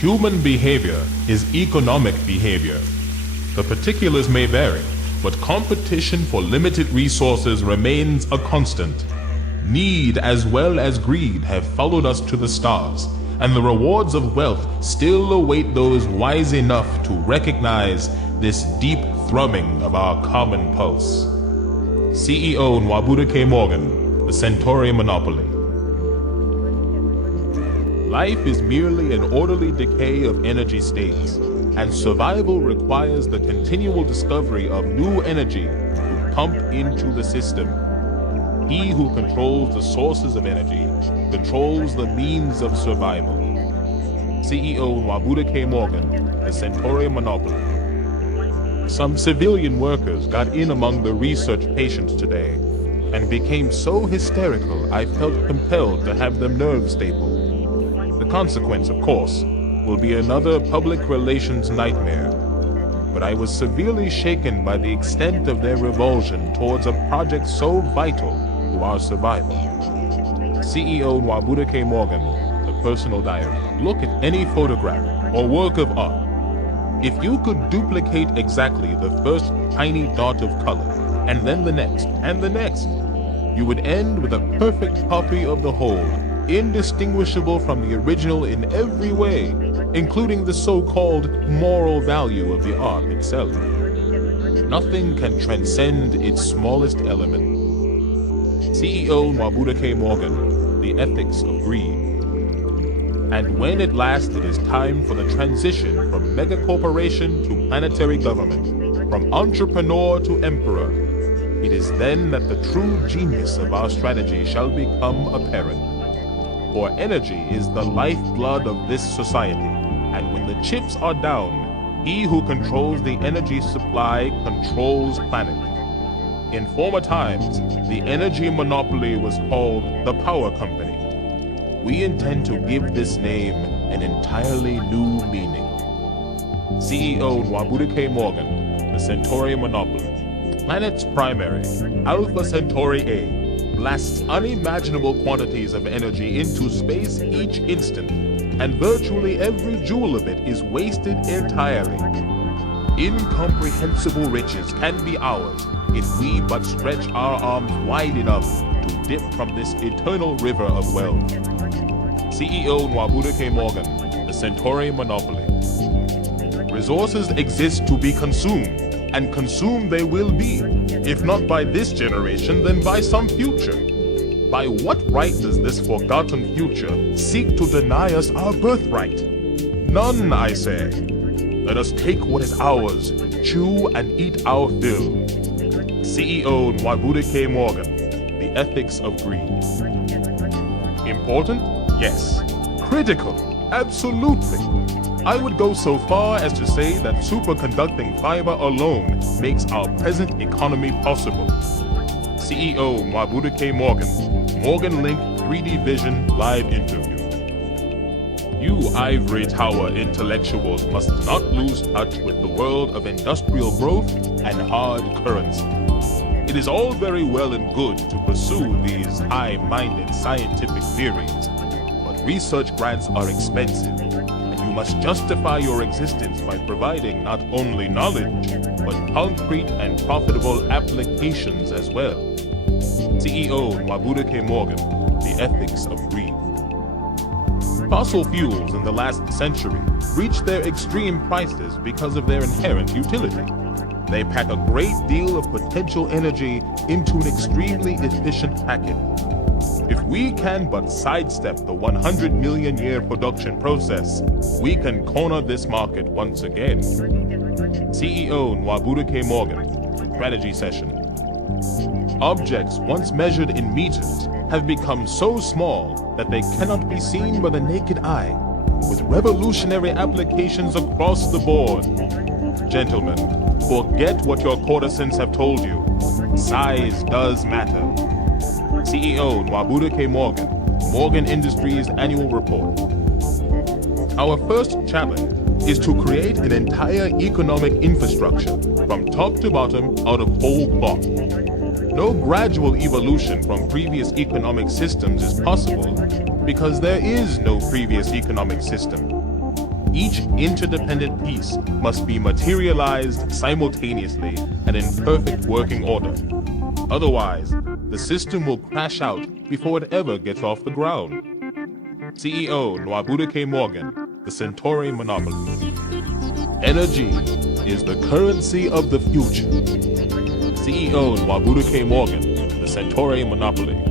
Human behavior is economic behavior. The particulars may vary, but competition for limited resources remains a constant. Need as well as greed have followed us to the stars, and the rewards of wealth still await those wise enough to recognize this deep thrumming of our common pulse. CEO Nwabudike Morgan, the Centauri Monopoly. Life is merely an orderly decay of energy states, and survival requires the continual discovery of new energy to pump into the system. He who controls the sources of energy controls the means of survival. CEO Nwabudike Morgan, the Centauri Monopoly. Some civilian workers got in among the research patients today and became so hysterical I felt compelled to have them nerve stapled. The consequence, of course, will be another public relations nightmare. But I was severely shaken by the extent of their revulsion towards a project so vital to our survival. CEO Nwabudike Morgan, the personal diary. Look at any photograph or work of art. If you could duplicate exactly the first tiny dot of color, and then the next, and the next, you would end with a perfect copy of the whole, indistinguishable from the original in every way, including the so-called moral value of the art itself. Nothing can transcend its smallest element. CEO Nwabudike Morgan, the ethics of greed. And when at last it is time for the transition from megacorporation to planetary government, from entrepreneur to emperor, it is then that the true genius of our strategy shall become apparent. For energy is the lifeblood of this society, and when the chips are down, he who controls the energy supply controls planet. In former times, the energy monopoly was called the power company. We intend to give this name an entirely new meaning. CEO Nwabudike Morgan, the Centauri Monopoly. Planet's primary, Alpha Centauri A, blasts unimaginable quantities of energy into space each instant, and virtually every joule of it is wasted entirely. Incomprehensible riches can be ours if we but stretch our arms wide enough to dip from this eternal river of wealth. CEO Nwabudike Morgan, the Centauri Monopoly. Resources exist to be consumed, and consumed they will be, if not by this generation, then by some future. By what right does this forgotten future seek to deny us our birthright? None, I say. Let us take what is ours, chew and eat our fill. CEO Nwabudike Morgan, the ethics of greed. Important? Yes. Critical? Absolutely. I would go so far as to say that superconducting fiber alone makes our present economy possible. CEO Nwabudike Morgan, Morgan Link 3D Vision Live Interview. You ivory tower intellectuals must not lose touch with the world of industrial growth and hard currency. It is all very well and good to pursue these high-minded scientific theories, but research grants are expensive, and you must justify your existence by providing not only knowledge, but concrete and profitable applications as well. CEO Nwabudike Morgan, the ethics of greed. Fossil fuels in the last century reached their extreme prices because of their inherent utility. They pack a great deal of potential energy into an extremely efficient packet. If we can but sidestep the 100 million year production process, we can corner this market once again. CEO Nwabudike Morgan, strategy session. Objects once measured in meters have become so small that they cannot be seen by the naked eye, with revolutionary applications across the board. Gentlemen, forget what your courtesans have told you. Size does matter. CEO Nwabudike Morgan, Morgan Industries Annual Report. Our first challenge is to create an entire economic infrastructure from top to bottom out of whole cloth. No gradual evolution from previous economic systems is possible because there is no previous economic system. Each interdependent piece must be materialized simultaneously and in perfect working order. Otherwise, the system will crash out before it ever gets off the ground. CEO Nwabudike Morgan, the Centauri Monopoly. Energy is the currency of the future. CEO Nwabudike Morgan, the Centauri Monopoly.